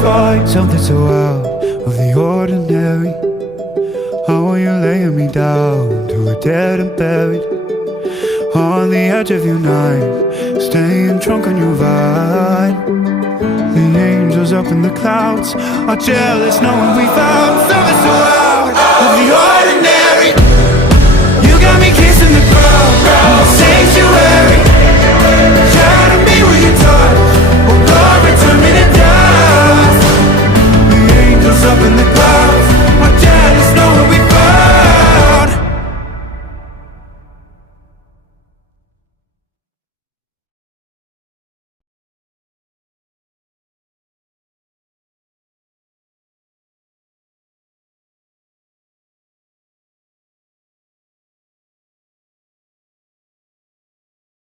find something so out of the ordinary? How are you laying me down to a dead and buried? On the edge of your knife, staying drunk on your vine. The angels up in the clouds are jealous knowing we found something so out.